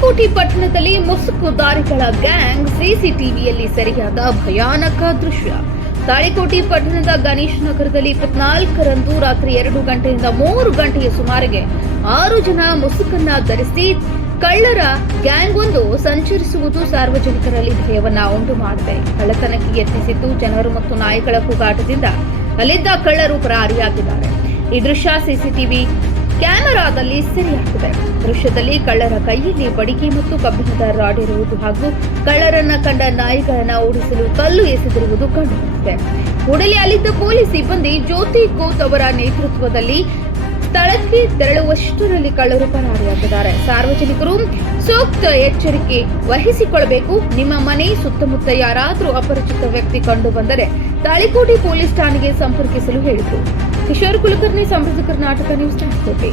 ತಾಳಿಕೋಟೆ ಪಟ್ಟಣದಲ್ಲಿ ಮುಸುಕುದಾರಿಗಳ ಗ್ಯಾಂಗ್ ಸಿಸಿಟಿವಿಯಲ್ಲಿ ಸೆರೆಯಾದ ಭಯಾನಕ ದೃಶ್ಯ. ತಾಳಿಕೋಟೆ ಪಟ್ಟಣದ ಗಣೇಶ್ ನಗರದಲ್ಲಿ 24ರಂದು ರಾತ್ರಿ 2 ಗಂಟೆಯಿಂದ 3 ಗಂಟೆಯ ಸುಮಾರಿಗೆ 6 ಜನ ಮುಸುಕನ್ನ ಧರಿಸಿ ಕಳ್ಳರ ಗ್ಯಾಂಗ್ ಒಂದು ಸಂಚರಿಸುವುದು ಸಾರ್ವಜನಿಕರಲ್ಲಿ ಭಯವನ್ನ ಉಂಟು ಮಾಡಿದೆ. ಕಳ್ಳತನಕ್ಕೆ ಯತ್ನಿಸಿದ್ದು ಜನರು ಮತ್ತು ನಾಯಿಗಳ ಕೂಗಾಟದಿಂದ ಅಲ್ಲಿದ್ದ ಕಳ್ಳರು ಪರಾರಿಯಾಗಿದ್ದಾರೆ. ಈ ದೃಶ್ಯ ಸಿಸಿಟಿವಿ ಕ್ಯಾಮೆರಾದಲ್ಲಿ ಸೆರೆಯಾಗಿದೆ. ದೃಶ್ಯದಲ್ಲಿ ಕಳ್ಳರ ಕೈಯಲ್ಲಿ ಬಡಿಗೆ ಮತ್ತು ಕಬ್ಬಿಣದ ರಾಡ್ ಇರುವುದು ಹಾಗೂ ಕಳ್ಳರನ್ನ ಕಂಡ ನಾಯಿಗಳನ್ನ ಓಡಿಸಲು ಕಲ್ಲು ಎಸೆದಿರುವುದು ಕಂಡುಬಂದಿದೆ. ಕೂಡಲೇ ಅಲ್ಲಿದ್ದ ಪೊಲೀಸ್ ಸಿಬ್ಬಂದಿ ಜ್ಯೋತಿ ಕೋತ್ ಅವರ ನೇತೃತ್ವದಲ್ಲಿ ಸ್ಥಳಕ್ಕೆ ತೆರಳುವಷ್ಟರಲ್ಲಿ ಕಳ್ಳರು ಪರಾರಿಯಾಗಿದ್ದಾರೆ. ಸಾರ್ವಜನಿಕರು ಸೂಕ್ತ ಎಚ್ಚರಿಕೆ ವಹಿಸಿಕೊಳ್ಳಬೇಕು. ನಿಮ್ಮ ಮನೆ ಸುತ್ತಮುತ್ತ ಯಾರಾದರೂ ಅಪರಿಚಿತ ವ್ಯಕ್ತಿ ಕಂಡು ಬಂದರೆ ತಾಳಿಕೋಟೆ ಪೊಲೀಸ್ ಠಾಣೆಗೆ ಸಂಪರ್ಕಿಸಲು ಹೇಳಿದರು. ಕಿಶೋರ್ ಕುಲಕರ್ಣಿ, ಸಮೃದ್ಧ ಕರ್ನಾಟಕ ನ್ಯೂಸ್, ತಾಳಿಕೋಟೆ.